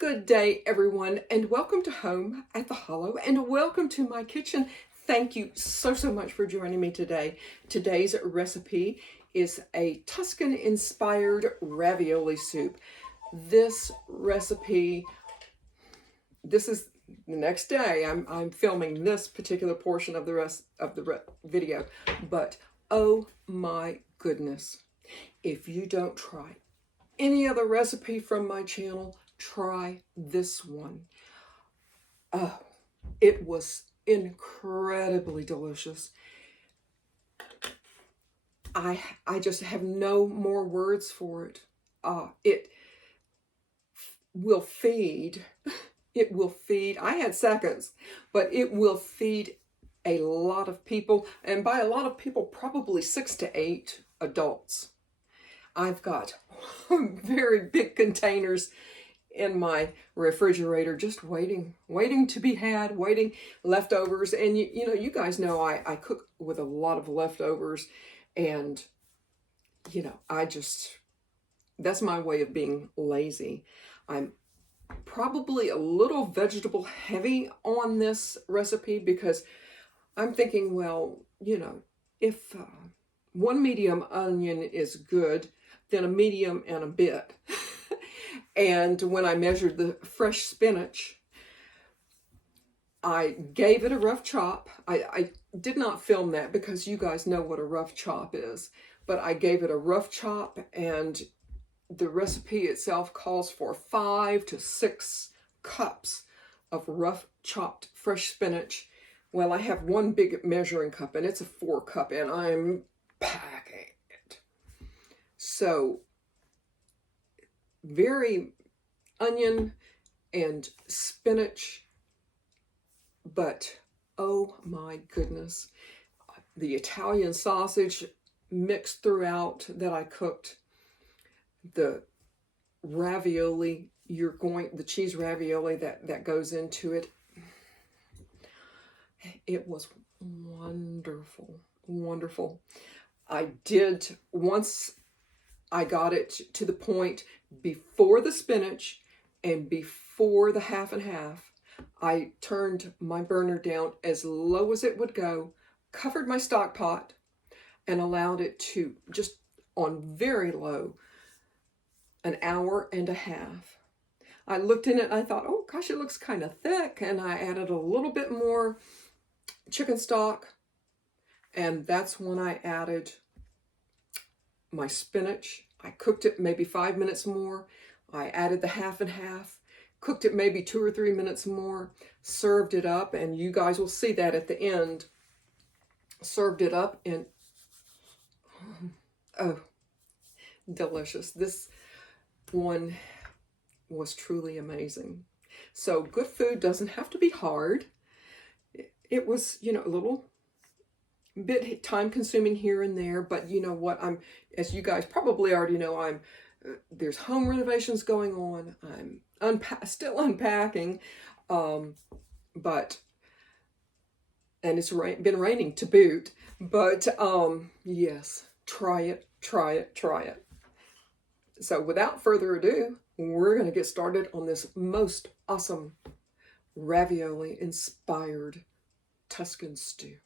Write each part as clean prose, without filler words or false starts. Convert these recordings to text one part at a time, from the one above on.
Good day, everyone, and welcome to Home at the Hollow, and welcome to my kitchen. Thank you so much for joining me today. Today's recipe is a Tuscan-inspired ravioli soup. This recipe, this is the next day. I'm filming this particular portion of the rest of the video, but oh my goodness, if you don't try any other recipe from my channel, try this one. Oh, it was incredibly delicious. I just have no more words for it. It will feed. It will feed. I had seconds, but it will feed a lot of people, and by a lot of people, probably 6 to 8 adults. I've got very big containers in my refrigerator just waiting to be had, waiting, leftovers. And you know, you guys know I cook with a lot of leftovers, and you know, that's my way of being lazy. I'm probably a little vegetable heavy on this recipe because I'm thinking, well, you know, if one medium onion is good, then a medium and a bit. And when I measured the fresh spinach, I gave it a rough chop. I did not film that because you guys know what a rough chop is, but I gave it a rough chop, and the recipe itself calls for 5 to 6 cups of rough chopped fresh spinach. Well, I have one big measuring cup, and it's a 4-cup, and I'm packing it. So very onion and spinach, but oh my goodness, the Italian sausage mixed throughout that I cooked, the ravioli, the cheese ravioli that goes into it. It was wonderful, wonderful. Once I got it to the point before the spinach and before the half and half, I turned my burner down as low as it would go, covered my stock pot, and allowed it to just on very low, an hour and a half. I looked in it and I thought, oh gosh, it looks kind of thick, and I added a little bit more chicken stock, and that's when I added my spinach. I cooked it maybe 5 minutes more. I added the half and half, cooked it maybe 2 or 3 minutes more, served it up, and you guys will see that at the end. Served it up, and oh, delicious. This one was truly amazing. So good food doesn't have to be hard. It was, you know, a little bit time consuming here and there, but you know what, as you guys probably already know, there's home renovations going on. I'm still unpacking, but and it's been raining to boot, but yes, try it. So without further ado, we're going to get started on this most awesome ravioli inspired Tuscan stew.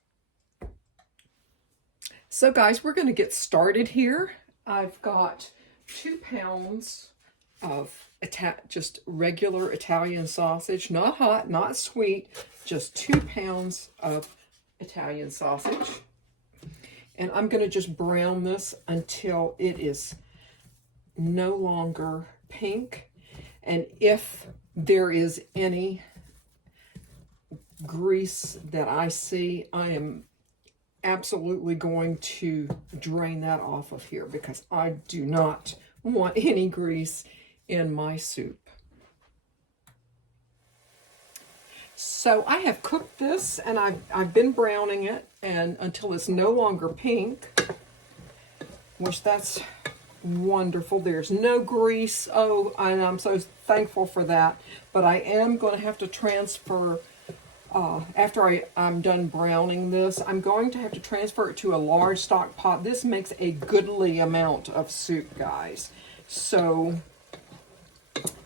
So guys, we're going to get started here. I've got 2 pounds of just regular Italian sausage, not hot, not sweet, just 2 pounds of Italian sausage. And I'm going to just brown this until it is no longer pink. And if there is any grease that I see, I am absolutely going to drain that off of here because I do not want any grease in my soup. So I have cooked this, and I've been browning it and until it's no longer pink, which that's wonderful. There's no grease. Oh, and I'm so thankful for that. But I am going to have to transfer after I'm done browning this, I'm going to have to transfer it to a large stock pot. This makes a goodly amount of soup, guys. So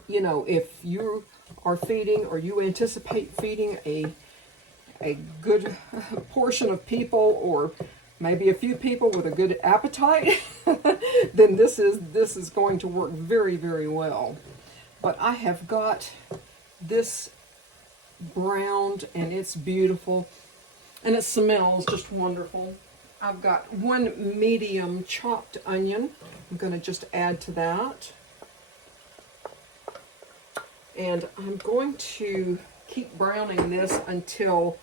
you know, if you are feeding or you anticipate feeding a good portion of people, or maybe a few people with a good appetite, then this is going to work very, very well. But I have got this browned and it's beautiful, and it smells just wonderful. I've got one medium chopped onion. I'm going to just add to that. And I'm going to keep browning this until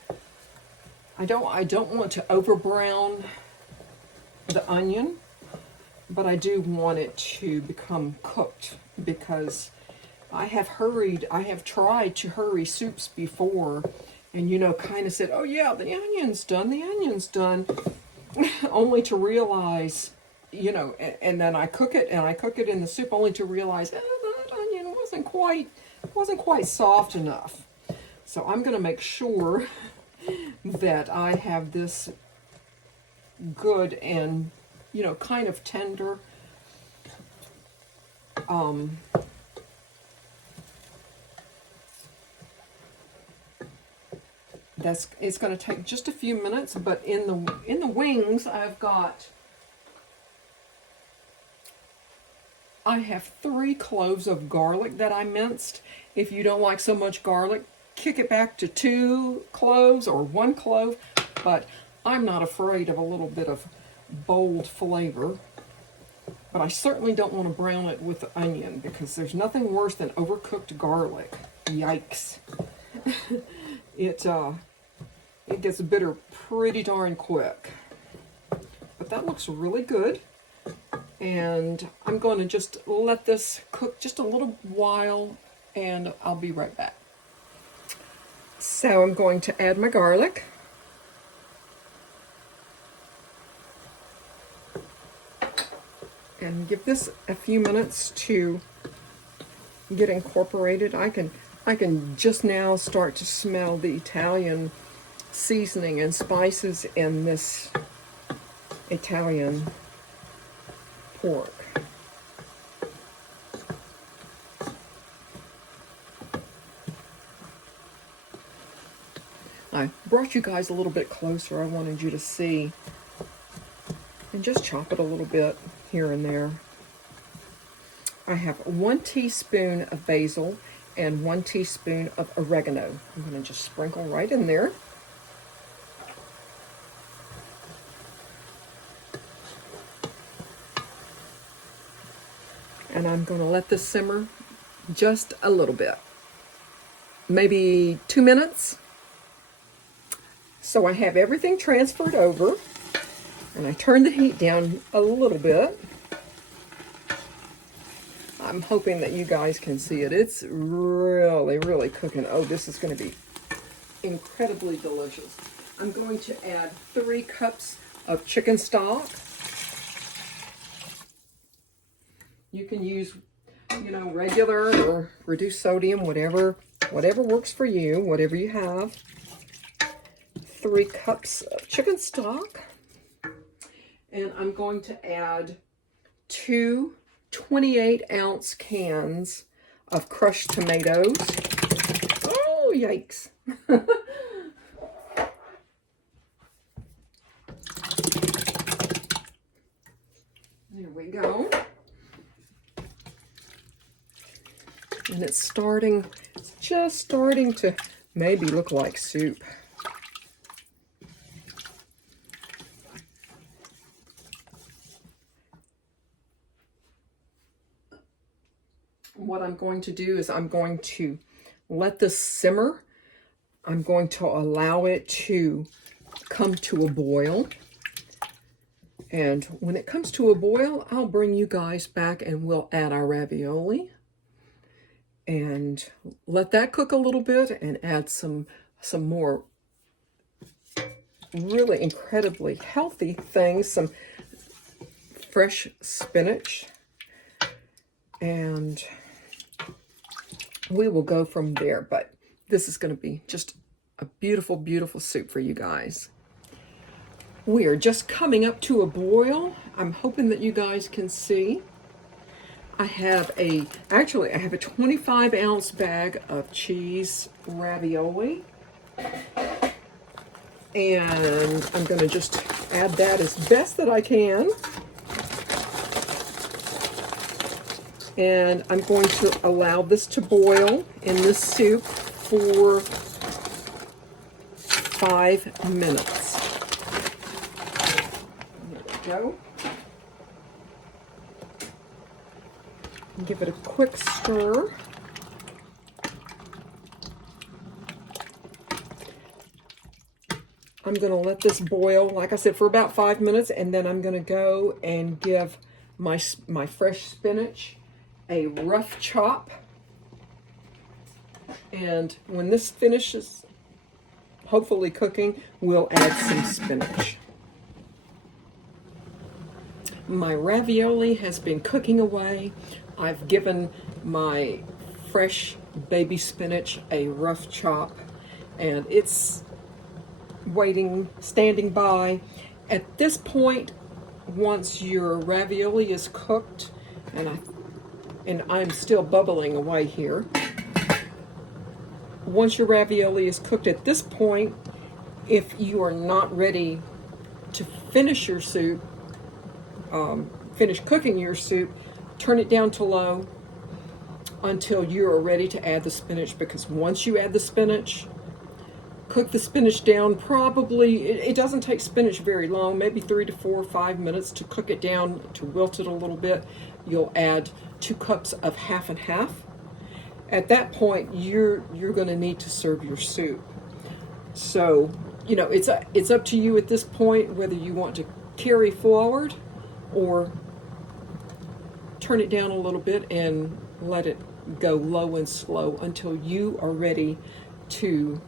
I don't want to over brown the onion, but I do want it to become cooked, because I have tried to hurry soups before, and you know, kind of said, oh yeah, the onion's done, only to realize, you know, and then I cook it in the soup, only to realize, oh, that onion wasn't quite soft enough. So I'm going to make sure that I have this good and, you know, kind of tender. It's going to take just a few minutes, but in the wings I have 3 cloves of garlic that I minced. If you don't like so much garlic, kick it back to 2 cloves or 1 clove, but I'm not afraid of a little bit of bold flavor. But I certainly don't want to brown it with the onion, because there's nothing worse than overcooked garlic. Yikes. It gets bitter pretty darn quick. But that looks really good. And I'm going to just let this cook just a little while, and I'll be right back. So I'm going to add my garlic. And give this a few minutes to get incorporated. I can just now start to smell the Italian seasoning and spices in this Italian pork. I brought you guys a little bit closer. I wanted you to see. And just chop it a little bit here and there. I have 1 teaspoon of basil and 1 teaspoon of oregano. I'm going to just sprinkle right in there. And I'm going to let this simmer just a little bit. Maybe 2 minutes. So I have everything transferred over. And I turn the heat down a little bit. I'm hoping that you guys can see it. It's really, really cooking. Oh, this is going to be incredibly delicious. I'm going to add 3 cups of chicken stock. You can use, you know, regular or reduced sodium, whatever works for you, whatever you have. 3 cups of chicken stock. And I'm going to add 2 28-ounce cans of crushed tomatoes. Oh, yikes. There we go. And it's just starting to maybe look like soup. What I'm going to do is I'm going to let this simmer. I'm going to allow it to come to a boil. And when it comes to a boil, I'll bring you guys back and we'll add our ravioli. And let that cook a little bit and add some more really incredibly healthy things. Some fresh spinach. And we will go from there, but this is going to be just a beautiful, beautiful soup for you guys. We are just coming up to a boil. I'm hoping that you guys can see. Actually, I have a 25-ounce bag of cheese ravioli. And I'm going to just add that as best that I can. And I'm going to allow this to boil in this soup for 5 minutes. There we go. Give it a quick stir. I'm going to let this boil, like I said, for about 5 minutes, and then I'm going to go and give my fresh spinach a rough chop. And when this finishes, hopefully cooking, we'll add some spinach. My ravioli has been cooking away. I've given my fresh baby spinach a rough chop, and it's waiting, standing by. At this point, once your ravioli is cooked, and I'm still bubbling away here. Once your ravioli is cooked at this point, if you are not ready to finish your soup, finish cooking your soup, turn it down to low until you are ready to add the spinach, because once you add the spinach, cook the spinach down. Probably, it doesn't take spinach very long, maybe 3 to 4 or 5 minutes to cook it down, to wilt it a little bit. You'll add 2 cups of half and half. At that point, you're going to need to serve your soup. So, you know, it's up to you at this point whether you want to carry forward or turn it down a little bit and let it go low and slow until you are ready to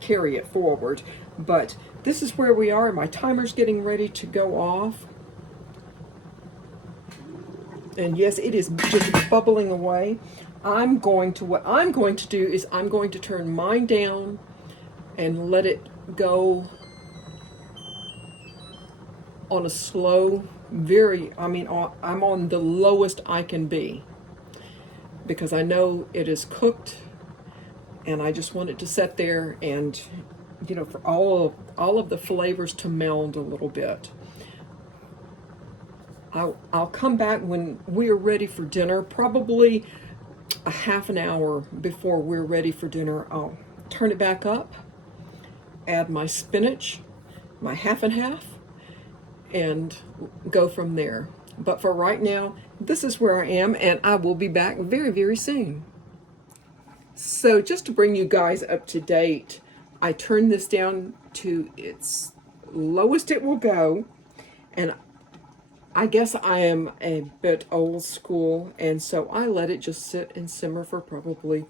carry it forward. But this is where we are. My timer's getting ready to go off. And yes, it is just bubbling away. What I'm going to do is I'm going to turn mine down and let it go on a slow, I'm on the lowest I can be, because I know it is cooked and I just want it to sit there and, you know, for all of the flavors to meld a little bit. I'll come back when we are ready for dinner, probably a half an hour before we're ready for dinner. I'll turn it back up, add my spinach, my half and half, and go from there. But for right now, this is where I am, and I will be back very, very soon. So just to bring you guys up to date, I turned this down to its lowest it will go, and I guess I am a bit old school, and so I let it just sit and simmer for probably,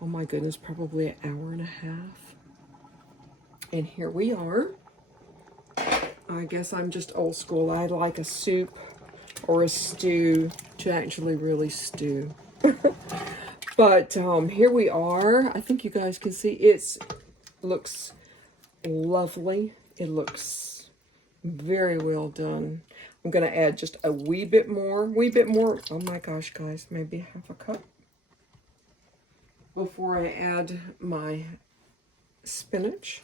oh my goodness, probably an hour and a half. And here we are. I guess I'm just old school. I like a soup or a stew to actually really stew. But here we are. I think you guys can see it looks lovely. It looks very well done. I'm going to add just a wee bit more. Oh my gosh, guys, maybe half a cup before I add my spinach.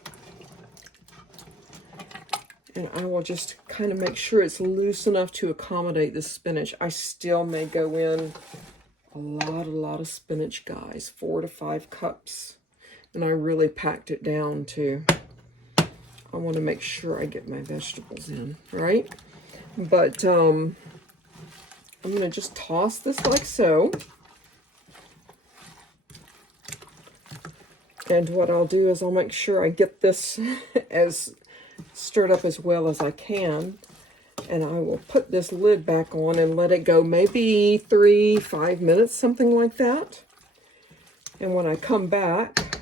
And I will just kind of make sure it's loose enough to accommodate the spinach. I still may go in a lot of spinach, guys. 4 to 5 cups. And I really packed it down too. I want to make sure I get my vegetables in, right? But I'm going to just toss this like so. And what I'll do is I'll make sure I get this as stirred up as well as I can. And I will put this lid back on and let it go maybe 3-5 minutes, something like that. And when I come back,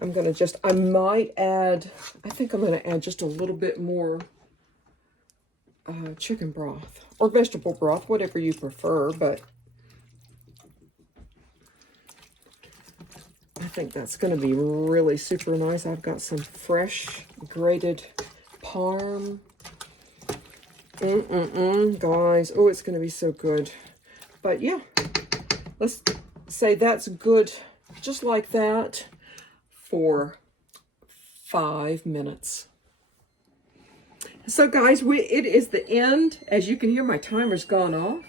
I'm going to I might add, I think I'm going to add just a little bit more chicken broth or vegetable broth, whatever you prefer, but I think that's going to be really super nice. I've got some fresh grated parm, Guys, oh, it's going to be so good. But yeah, let's say that's good just like that for 5 minutes. So guys, it is the end. As you can hear, my timer's gone off.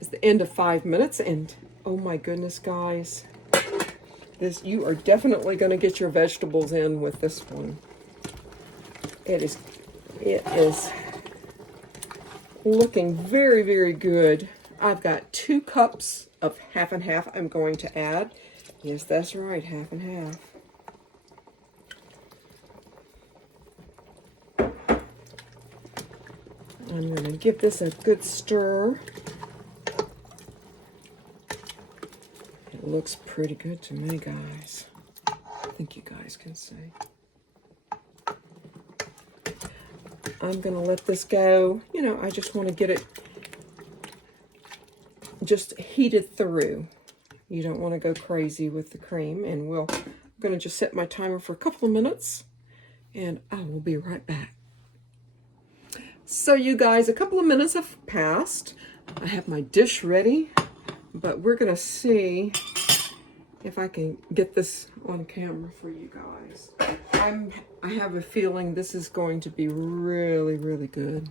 It's the end of 5 minutes, and oh my goodness, guys, you are definitely going to get your vegetables in with this one. It is looking very, very good. I've got 2 cups of half and half I'm going to add. Yes, that's right, half and half. I'm going to give this a good stir. It looks pretty good to me, guys. I think you guys can see. I'm going to let this go. You know, I just want to get it just heated through. You don't want to go crazy with the cream. And I'm going to just set my timer for a couple of minutes, and I will be right back. So you guys, a couple of minutes have passed. I have my dish ready, but we're going to see if I can get this on camera for you guys. I have a feeling this is going to be really, really good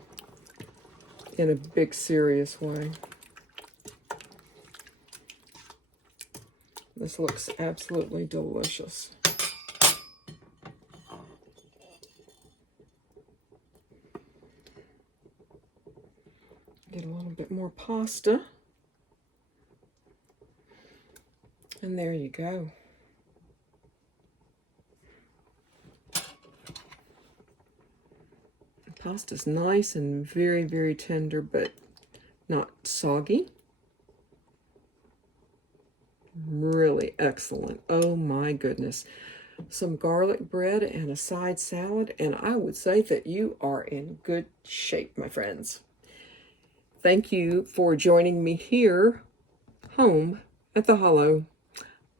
in a big, serious way. This looks absolutely delicious. Get a little bit more pasta. And there you go. The pasta's nice and very, very tender, but not soggy. Really excellent. Oh my goodness. Some garlic bread and a side salad, and I would say that you are in good shape, my friends. Thank you for joining me here, home at the Hollow.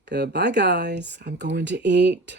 Goodbye, guys. I'm going to eat.